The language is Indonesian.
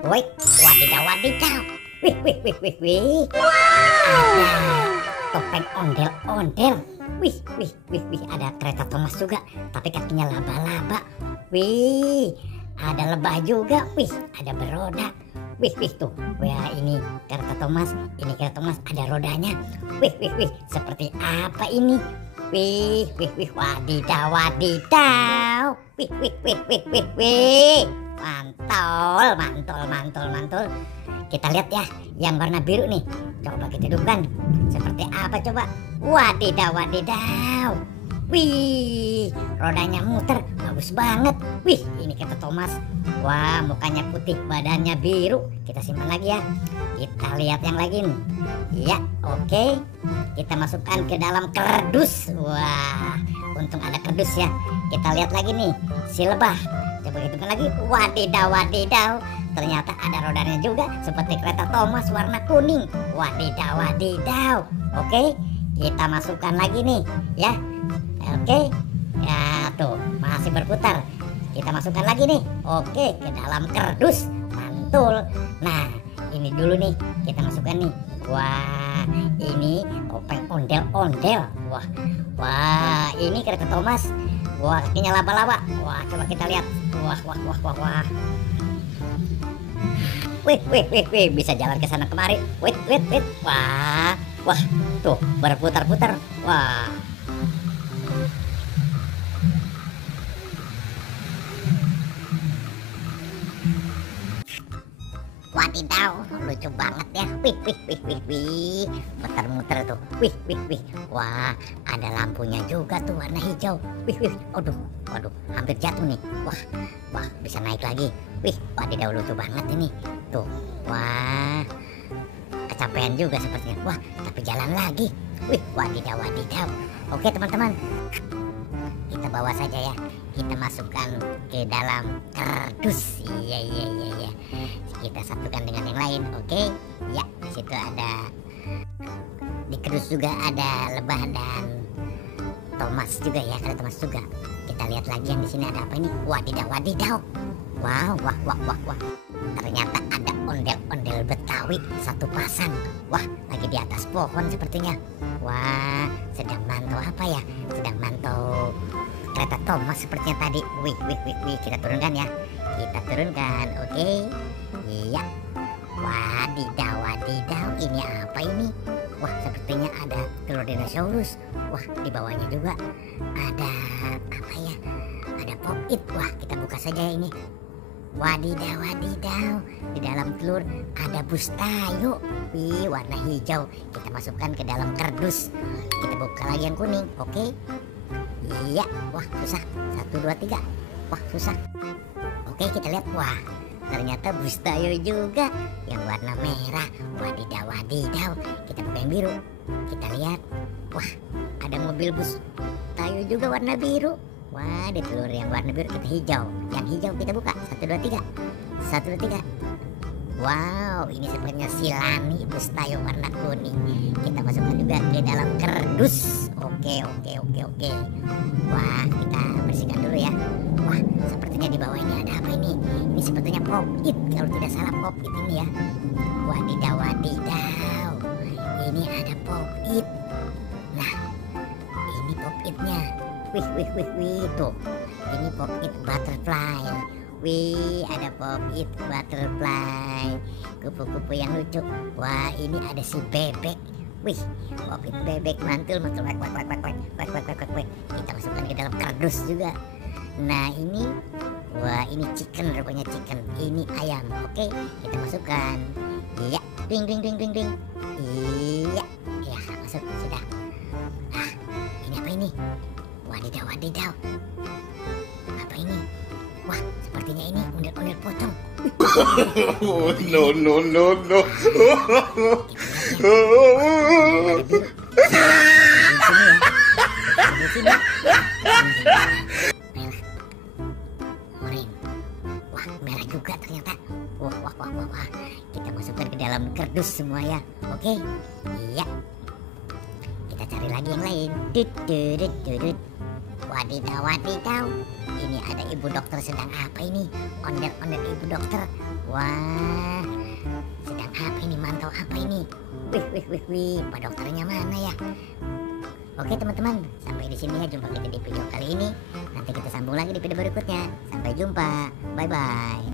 Wih, wadidaw wadidaw. Wih, wih, wih, wih, wih. Ada topeng ondel-ondel. Wih, wih, wih, wih. Ada kereta Thomas juga, tapi kakinya laba-laba. Wih, ada lebah juga. Wih, ada beroda. Wih, wih tuh. Wah, ini kereta Thomas. Ini kereta Thomas ada rodanya. Wih, wih, wih. Seperti apa ini? Wih, wih, wih. Wadidaw, wadidaw. Wih, wih, wih, wih, wih, wih. Mantul, mantul, mantul, mantul. Kita lihat ya, yang warna biru nih. Coba kita hidupkan. Seperti apa coba? Wadidaw, wadidaw. Wih, rodanya muter, bagus banget. Wih, ini kata Thomas. Wah, mukanya putih, badannya biru. Kita simpan lagi ya. Kita lihat yang lagi nih. Ya, oke. Kita masukkan ke dalam kardus. Wah, untung ada kardus ya. Kita lihat lagi nih, si lebah. Coba hidupkan lagi. Wadidaw, wadidaw. Ternyata ada rodanya juga seperti kereta Thomas warna kuning. Wadidaw, wadidaw. Oke, kita masukkan lagi nih ya. Oke, ya tuh masih berputar. Kita masukkan lagi nih. Oke, ke dalam kardus. Mantul. Nah, ini dulu nih kita masukkan nih. Wah, ini topeng ondel-ondel. Wah, wah, ini kereta Thomas. Wah, kakinya laba-laba. Wah, coba kita lihat. Wah, wah, wah, wah, wah. Wih, wih, wih, wih, bisa jalan ke sana kemari. Wih, wih, wih. Wah, wah, tuh berputar-putar. Wah. Wadidaw, lucu banget ya. Wih, wih, wih, wih, wih. Muter-muter tuh. Wih, wih, wih. Wah, ada lampunya juga tuh warna hijau. Wih, wih. Aduh, waduh, hampir jatuh nih. Wah, wah, bisa naik lagi. Wih, wadidaw, lucu banget ini. Tuh, wah, kecapean juga sepertinya. Wah, tapi jalan lagi. Wih, wadidaw, wadidaw. Oke teman-teman, kita bawa saja ya. Kita masukkan ke dalam kardus. Iya, iya, iya, iya. Kita satukan dengan yang lain. Oke, ya, di situ ada, di kardus juga ada lebah dan Thomas juga ya, ada Thomas juga. Kita lihat lagi yang di sini ada apa ini? Wadidaw, wadidaw. Wow, wah, wah, wah, wah. Ternyata ada ondel-ondel Betawi satu pasang. Wah, lagi di atas pohon sepertinya. Wah, sedang mantau apa ya? Sedang mantau kereta Thomas sepertinya tadi. Wih, wih, wih, wih. Kita turunkan ya. Kita turunkan. Oke. Iya. Wadidaw, wadidaw. Ini apa ini? Wah, sepertinya ada telur dinosaurus. Wah, di bawahnya juga ada apa ya? Ada pop-it. Wah, kita buka saja ini. Wadidaw, wadidaw. Di dalam telur ada bustayo. Wih, warna hijau. Kita masukkan ke dalam kardus. Kita buka lagi yang kuning. Oke. Iya. Wah, susah. 1, 2, 3. Wah, susah. Oke, kita lihat. Wah, ternyata bustayo juga yang warna merah. Wadidaw, wadidaw. Kita buka yang biru. Kita lihat. Wah, ada mobil bustayo juga warna biru. Wah, di telur yang warna biru kita hijau. Yang hijau kita buka. 1, 2, 3. 1, 2, 3. Wow, ini sepertinya silani bustayo warna kuning. Kita masukkan juga ke dalam kardus. Oke, oke, oke, oke. Wah, kita bersihkan dulu ya. Wah, sepertinya di bawah ini ada apa ini? Ini sepertinya pop-it. Kalau tidak salah pop-it ini ya. Wadidaw, wadidaw. Ini ada pop-it. Nah, ini pop-itnya. Wih, wih, wih, wih, tuh. Ini pop-it butterfly. Wih, ada pop-it butterfly. Kupu-kupu yang lucu. Wah, ini ada si bebek. Wih, pop-it bebek mantul, mantul. Wek, wek, wek, wek, wek, wek, wek, wek, wek, wek. Kita masukkan ke dalam kardus juga. Nah, ini, wah, ini chicken, rupanya chicken. Ini ayam. Oke, kita masukkan. Iya, ding, ding, ding, ding, ding. Iya, ya, masuk, sudah. Ah, ini apa ini? Wadidaw, wadidaw. Apa ini? Wah, sepertinya ini ondel-ondel pocong. No, no, no, no. Di sini ya. Merah. Oranye. Wah, merah juga ternyata. Wah, wah, wah, wah, wah. Kita masukkan ke dalam kardus semua ya. Oke. Iya. Kita cari lagi yang lain. Dut, dut, dut, dut, dut. Wadidaw, wadidaw. Ini ada ibu dokter sedang apa ini? Ondel-ondel ibu dokter. Wah, sedang apa ini? Mantau apa ini? Wih, Pak dokternya mana ya? Oke teman-teman, sampai di sini ya jumpa kita di video kali ini. Nanti kita sambung lagi di video berikutnya. Sampai jumpa, bye bye.